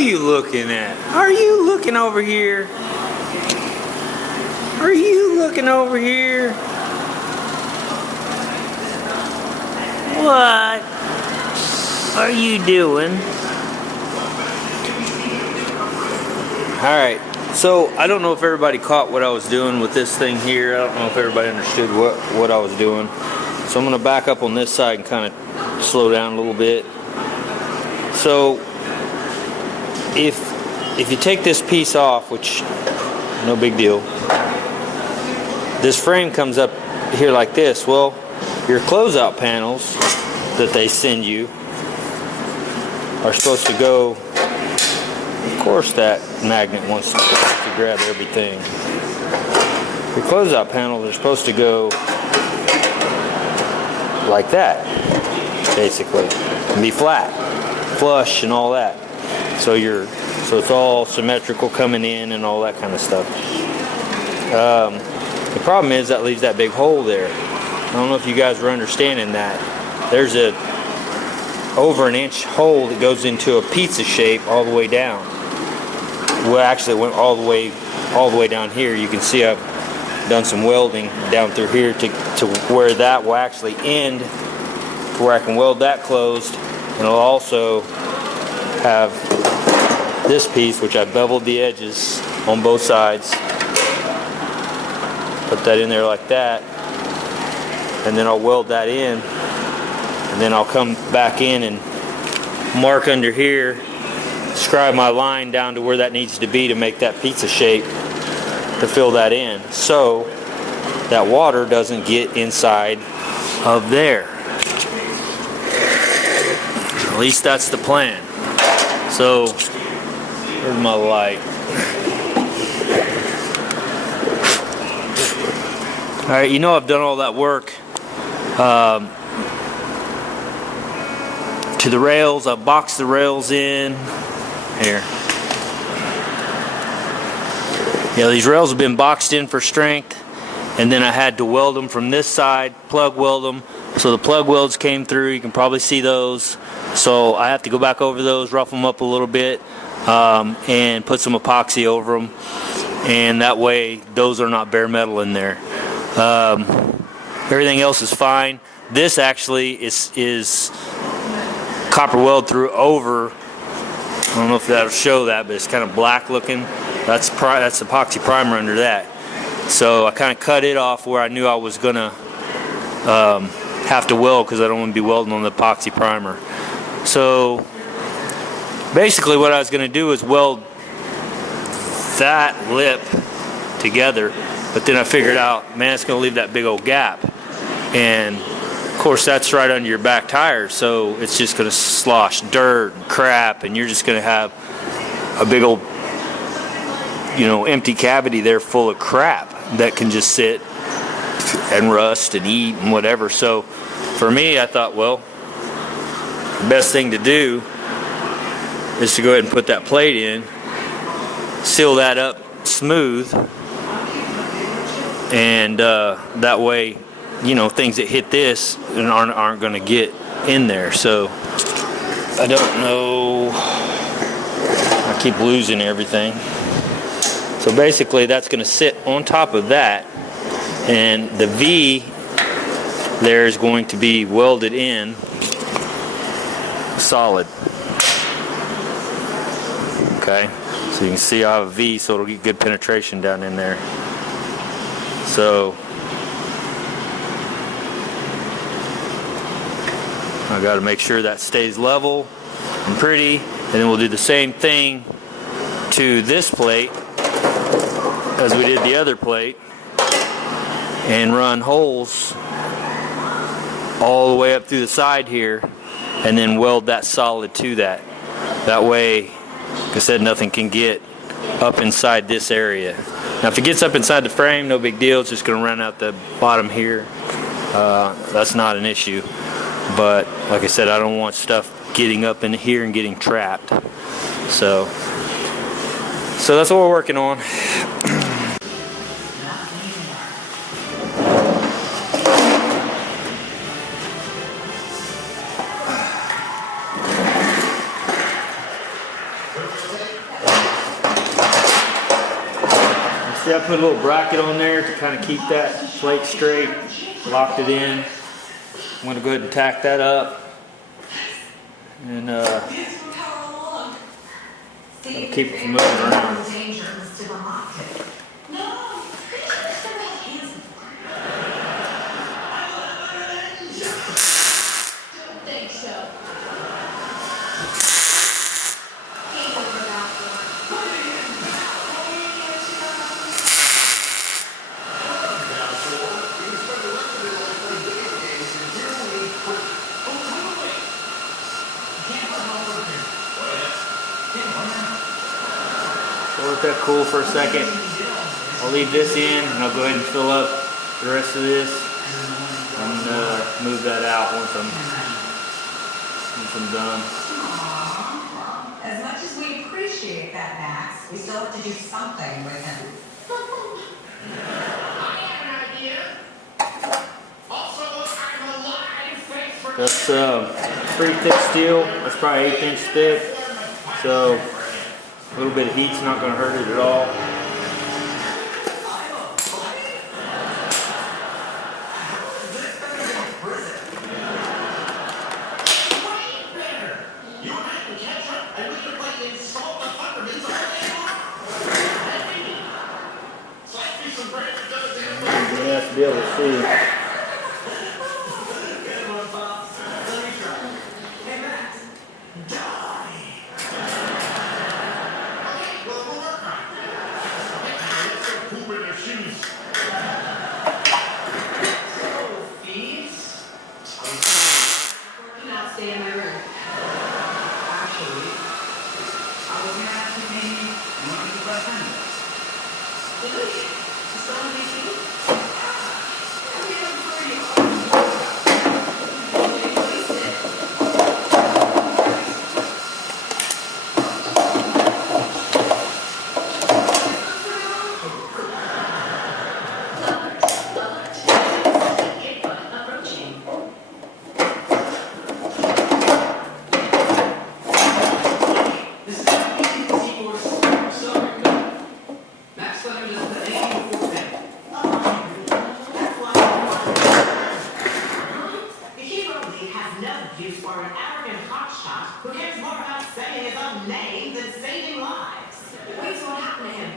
you looking at? Are you looking over here? Are you looking over here? What are you doing? Alright, so I don't know if everybody caught what I was doing with this thing here. I don't know if everybody understood what I was doing. So I'm going to back up on this side and kind of slow down a little bit. So if you take this piece off, which no big deal, this frame comes up here like this. Well, your closeout panels that they send you are supposed to go, of course that magnet wants to grab everything. Your closeout panels are supposed to go like that, basically, and be flat, flush and all that. So it's all symmetrical coming in and all that kind of stuff. The problem is that leaves that big hole there. I don't know if you guys were understanding that. There's a over an inch hole that goes into a pizza shape all the way down. Well, actually it went all the way down here. You can see I've done some welding down through here to where that will actually end, to where I can weld that closed, and it'll also have this piece, which I beveled the edges on both sides. Put that in there like that, and then I'll weld that in, and then I'll come back in and mark under here, scribe my line down to where that needs to be to make that pizza shape to fill that in, so that water doesn't get inside of there. At least that's the plan. So where's my light? Alright, you know I've done all that work to the rails. I've boxed the rails in here. Yeah, these rails have been boxed in for strength, and then I had to weld them from this side, plug weld them. So the plug welds came through, you can probably see those. So I have to go back over those, rough them up a little bit, and put some epoxy over them, and that way those are not bare metal in there. Everything else is fine. This actually is copper weld through over. I don't know if that'll show that, but it's kind of black looking. That's epoxy primer under that. So I kind of cut it off where I knew I was gonna have to weld, because I don't want to be welding on the epoxy primer. So basically what I was going to do is weld that lip together, but then I figured out, man, it's going to leave that big old gap, and of course that's right under your back tire, so it's just going to slosh dirt and crap, and you're just going to have a big old, you know, empty cavity there full of crap that can just sit and rust and eat and whatever. So for me, I thought, well, the best thing to do is to go ahead and put that plate in, seal that up smooth, and that way, you know, things that hit this aren't going to get in there. So I don't know, I keep losing everything. So basically that's going to sit on top of that, and the V there is going to be welded in solid. Okay, so you can see I have a V, so it'll get good penetration down in there. So I got to make sure that stays level and pretty, and then we'll do the same thing to this plate as we did the other plate, and run holes all the way up through the side here, and then weld that solid to that. That way, like I said, nothing can get up inside this area. Now if it gets up inside the frame, no big deal, it's just going to run out the bottom here. That's not an issue, but like I said, I don't want stuff getting up in here and getting trapped. So that's what we're working on. I put a little bracket on there to kind of keep that plate straight. Locked it in. I'm going to go ahead and tack that up. And that'll keep it from moving around. So let that cool for a second. I'll leave this in and I'll go ahead and fill up the rest of this and move that out once I'm done. As much as we appreciate that, Max, we still have to do something with him. I have an idea. Also, I'm alive. That's pretty thick steel. That's probably 1/8 inch thick. So a little bit of heat's not going to hurt it at all. You have to be able to see. Stay in my room. Actually, I was gonna ask you maybe you want to be the friend. Really? You still want to be too? For an arrogant hotshot who cares more about saying his own name than saving lives. Wait till what happened to him.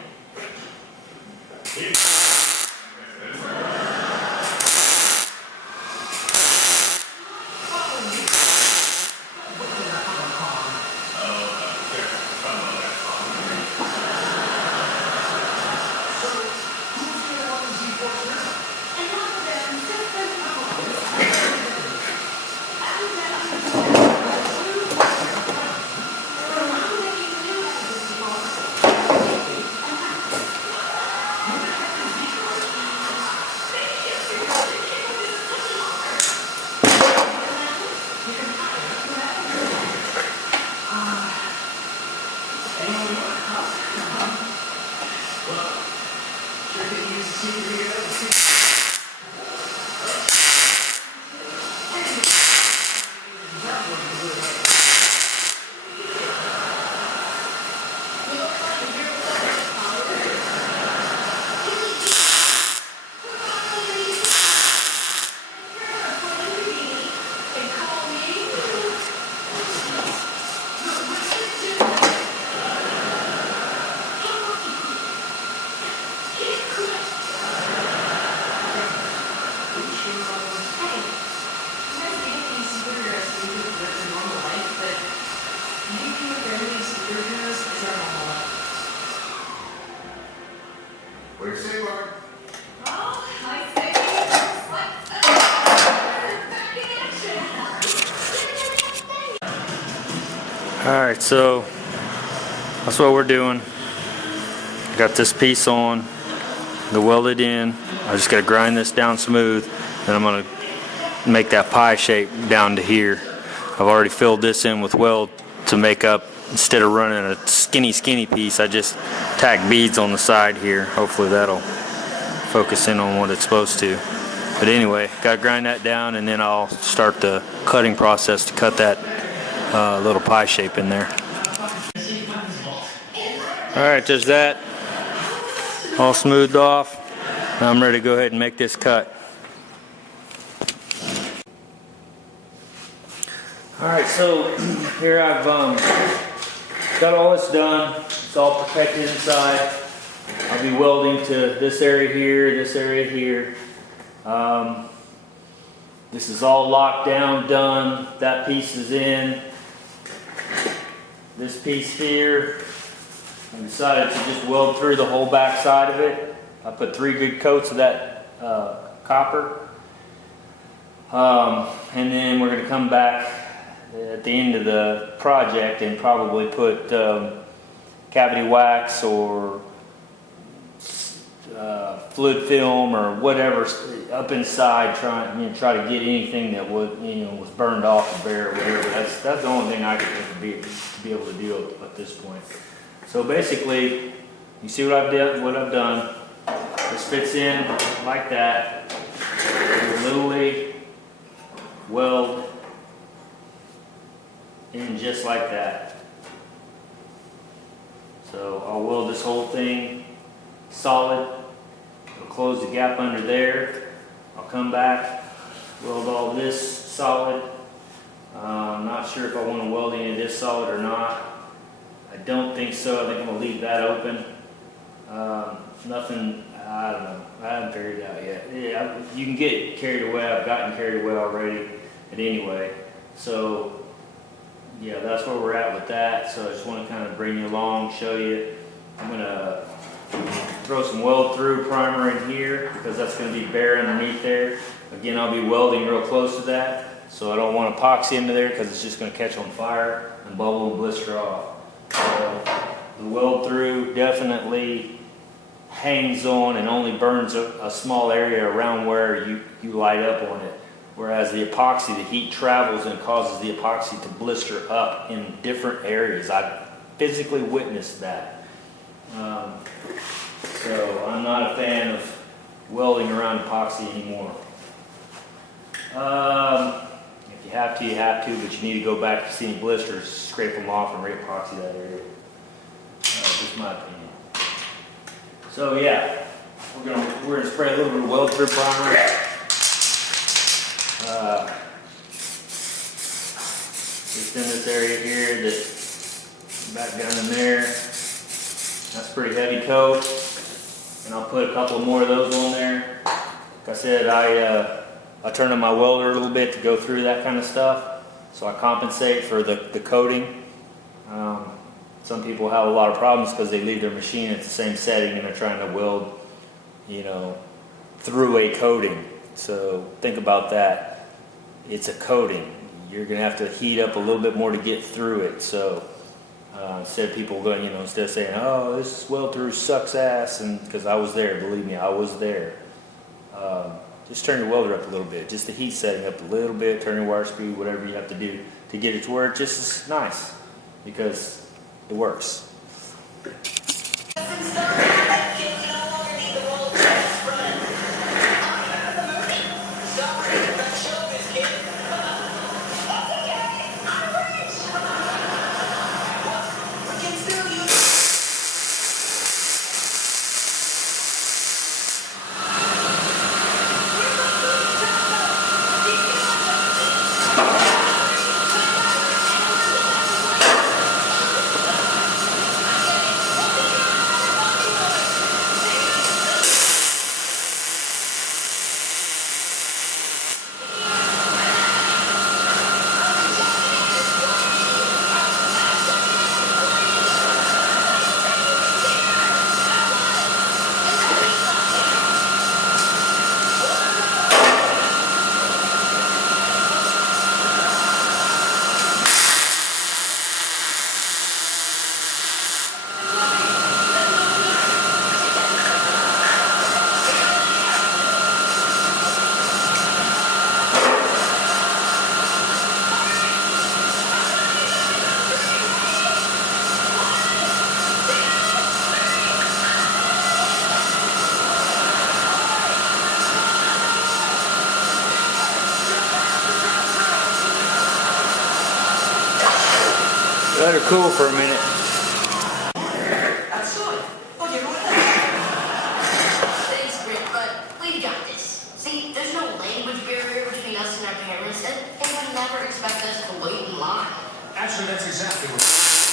Where'd you say you are? Oh, I say, back in action. Alright, so that's what we're doing. Got this piece on, the welded in. I just got to grind this down smooth, and I'm going to make that pie shape down to here. I've already filled this in with weld to make up, instead of running a skinny piece, I just tack beads on the side here. Hopefully that'll focus in on what it's supposed to. But anyway, got to grind that down, and then I'll start the cutting process to cut that little pie shape in there. Alright, there's that. all smoothed off. Now I'm ready to go ahead and make this cut. Alright, so here I've got all this done. It's all protected inside. I'll be welding to this area here, this area here. This is all locked down, done. That piece is in. This piece here, I decided to just weld through the whole back side of it. I put 3 good coats of that copper. And then we're going to come back at the end of the project and probably put cavity wax or fluid film or whatever up inside, try to get anything that would was burned off the bear or whatever. That's the only thing I could think to be able to do at this point. So basically, you see what I've done. This fits in like that. Literally weld in just like that. So I'll weld this whole thing solid. I'll close the gap under there. I'll come back, weld all this solid. I'm not sure if I want to weld any of this solid or not. I don't think so. I think I'm going to leave that open. Nothing, I don't know. I haven't figured it out yet. Yeah, you can get carried away. I've gotten carried away already. But anyway, so yeah, that's where we're at with that. So I just want to kind of bring you along, show you. I'm going to throw some weld through primer in here because that's going to be bare underneath there. Again, I'll be welding real close to that. So I don't want epoxy into there because it's just going to catch on fire and bubble and blister off. So the weld through definitely hangs on and only burns a small area around where you light up on it. Whereas the epoxy, the heat travels and causes the epoxy to blister up in different areas. I've physically witnessed that. So I'm not a fan of welding around epoxy anymore. If you have to, you have to, but you need to go back to seeing blisters, scrape them off and re-epoxy that area. Just my opinion. So yeah, we're gonna spray a little bit of weld through primer. Just in this area here, that back down in there. That's a pretty heavy coat, and I'll put a couple more of those on there. Like I said, I turn on my welder a little bit to go through that kind of stuff, so I compensate for the coating. Some people have a lot of problems because they leave their machine at the same setting and they're trying to weld, through a coating. So think about that. It's a coating. You're going to have to heat up a little bit more to get through it. So instead of people going, instead of saying, "Oh, this weld through sucks ass," and because I was there, believe me, I was there. Just turn your welder up a little bit, just the heat setting up a little bit, turn your wire speed, whatever you have to do to get it to where it just is nice, because it works. Let her cool for a minute. That's good. Oh, you know what? never expect us to wait in line. Actually, that's exactly what.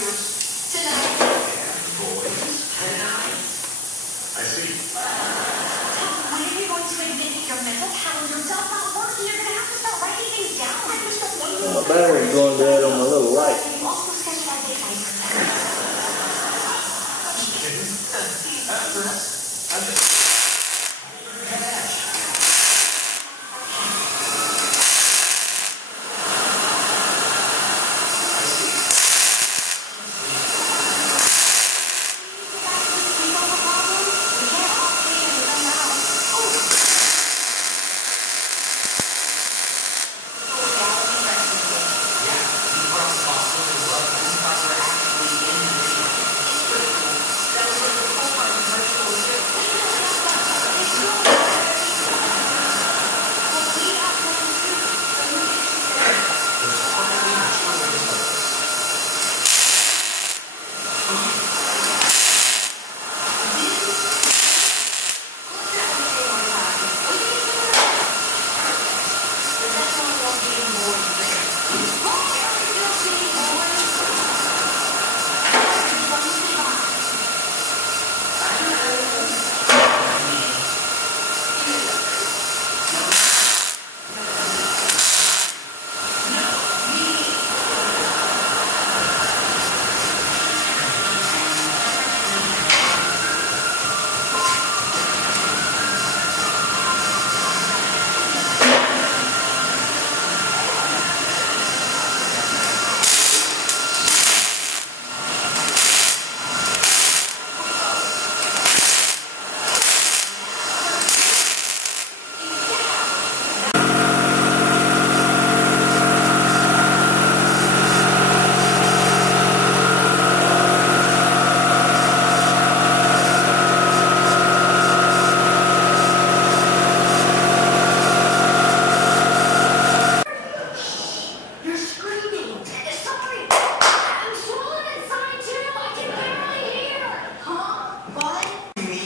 Tonight. I see. When are you going to admit that your mental calendar's not working? You're going to have to start writing things down. Like there's just one My battery's going dead on my little light. You also schedule that date night.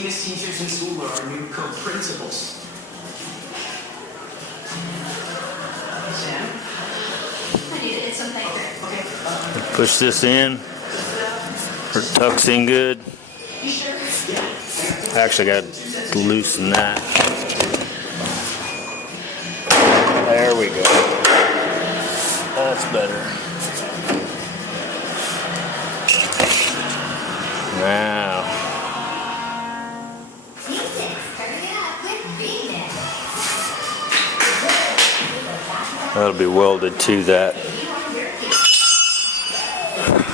Teachers in school are our new co-principals. Sam? I need to hit some paper. Okay. Push this in. It tucks in good. You sure? I actually got to loosen that. There we go. That's better. Now. That'll be welded to that.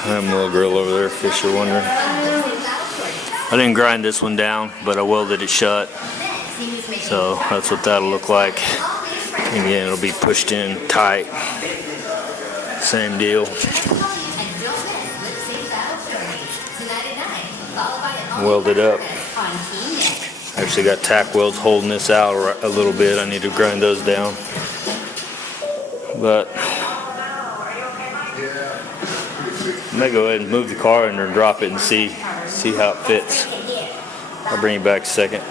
I'm a little girl over there, fish are wondering. I didn't grind this one down, but I welded it shut. So that's what that'll look like. Again, it'll be pushed in tight. Same deal. Welded up. Actually got tack welds holding this out a little bit. I need to grind those down. But I may go ahead and move the car in there and drop it and see how it fits. I'll bring you back in a second.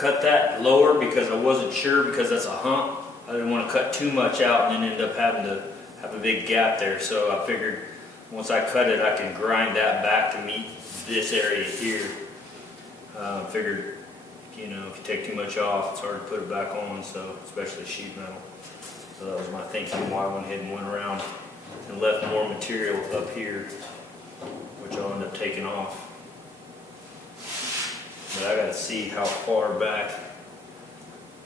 cut that lower because I wasn't sure, because that's a hump. I didn't want to cut too much out and then end up having to have a big gap there. So I figured once I cut it, I can grind that back to meet this area here. Figured, you know, if you take too much off, it's hard to put it back on, so especially sheet metal. So that was my thinking why I went ahead and went around and left more material up here, which I'll end up taking off. But I gotta see how far back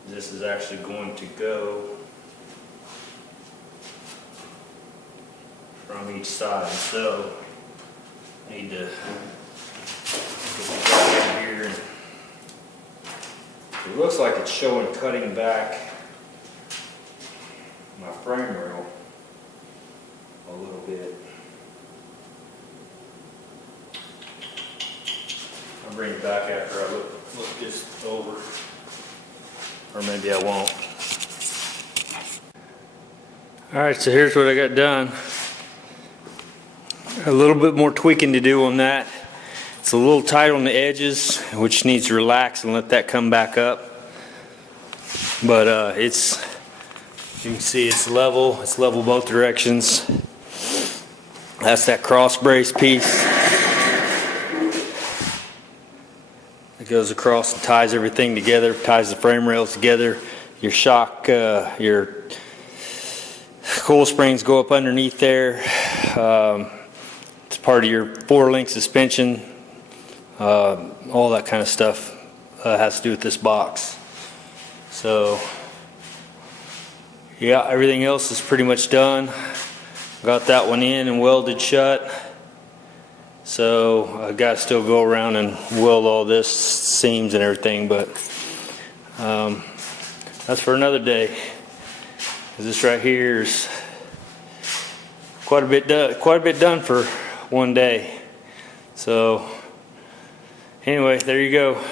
this is actually going to go from each side. So I need to get the guy in here. It looks like it's showing cutting back my frame rail a little bit. I'll bring it back after I look this over, or maybe I won't. All right, so here's what I got done. A little bit more tweaking to do on that. It's a little tight on the edges, which needs to relax and let that come back up. But it's, you can see it's level both directions. That's that cross brace piece. It goes across and ties everything together, ties the frame rails together. Your shock, your coil springs go up underneath there. It's part of your 4-link suspension. All that kind of stuff has to do with this box. So yeah, everything else is pretty much done. Got that one in and welded shut. So I got to still go around and weld all this seams and everything, but that's for another day. 'Cause this right here is quite a bit done for one day. So anyway, there you go.